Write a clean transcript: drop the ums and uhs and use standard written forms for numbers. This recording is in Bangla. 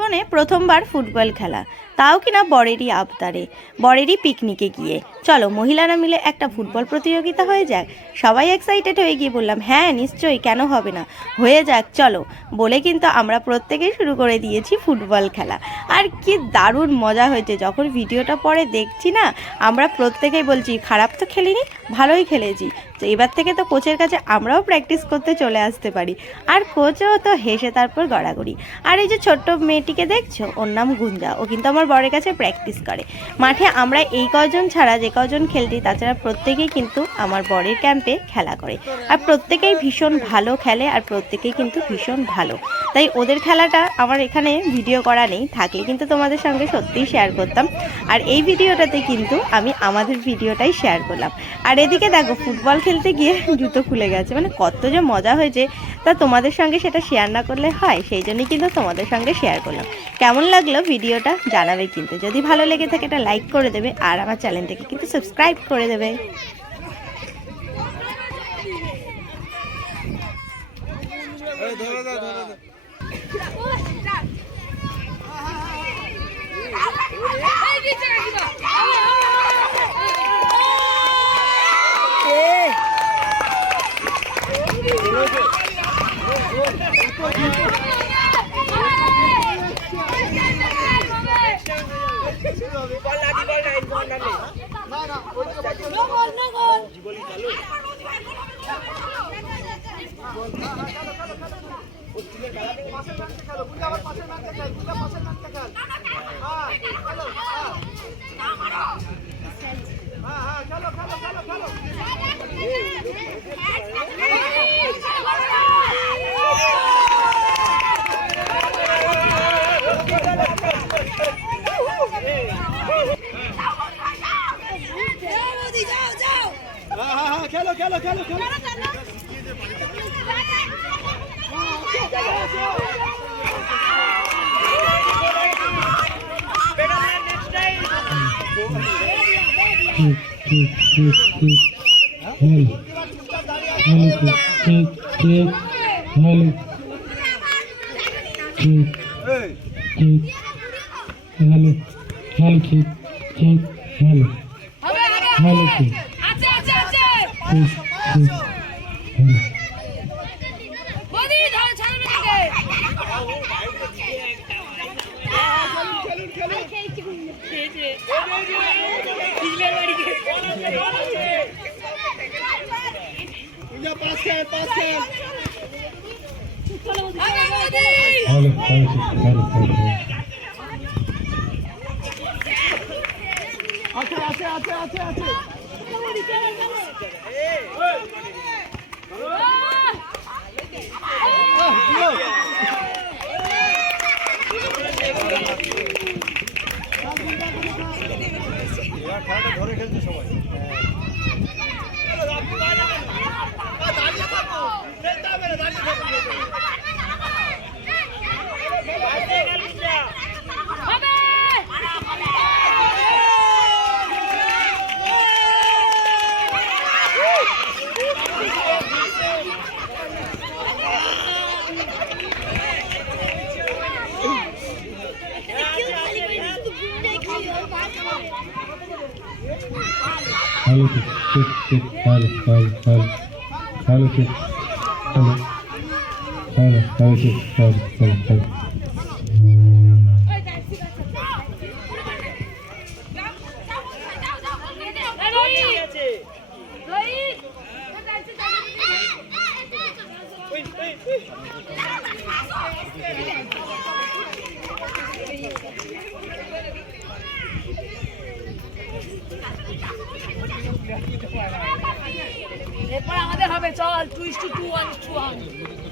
জীবনে প্রথমবার ফুটবল খেলা, তাও কিনা বরেরই আবদারে, বরেরই পিকনিকে গিয়ে। চলো মহিলারা মিলে একটা ফুটবল প্রতিযোগিতা হয়ে যাক। সবাই এক্সাইটেড হয়ে গিয়ে বললাম হ্যাঁ নিশ্চয়ই, কেন হবে না, হয়ে যাক চলো বলে কিন্তু আমরা প্রত্যেকেই শুরু করে দিয়েছি ফুটবল খেলা। আর কি দারুণ মজা হয়েছে, যখন ভিডিওটা পরে দেখছি না আমরা প্রত্যেকেই বলছি খারাপ তো খেলিনি, ভালোই খেলেছি। তো এবার থেকে তো কোচের কাছে আমরাও প্র্যাকটিস করতে চলে আসতে পারি। আর কোচও তো হেসে তারপর গড়াগড়ি। আর এই যে ছোট্ট মেয়েটিকে দেখছো, ওর নাম গুঞ্জা, ও কিন্তু আমার বরের কাছে প্র্যাকটিস করে। মাঠে আমরা এই কজন ছাড়া যে কজন খেলছি তাছাড়া প্রত্যেকেই কিন্তু আমার বরের ক্যাম্পে খেলা করে। আর প্রত্যেকেই ভীষণ ভালো খেলে আর প্রত্যেকেই কিন্তু ভীষণ ভালো। তাই ওদের খেলাটা আমার এখানে ভিডিও করা নেই, থাকলে কিন্তু তোমাদের সঙ্গে সত্যিই শেয়ার করতাম। আর এই ভিডিওটাতে কিন্তু আমি আমাদের ভিডিওটাই শেয়ার করলাম। আর এদিকে দেখো ফুটবল খেলতে গিয়ে জুতো খুলে গেছে, মানে কত যে মজা হয়েছে তা তোমাদের সঙ্গে সেটা শেয়ার না করলে হয়, সেই জন্যই কিন্তু তোমাদের সঙ্গে শেয়ার করলাম। কেমন লাগলো ভিডিওটা জানাবে কিন্তু, যদি ভালো লেগে থাকে এটা লাইক করে দেবে আর আমার চ্যানেলটাকে কিন্তু সাবস্ক্রাইব করে দেবে। খেলো খেলো খেলো খেলো ধরে খেলছে সবাই। Hello, sit, hello, sit, hello. এরপর আমাদের হবে, চল 2:2 1:1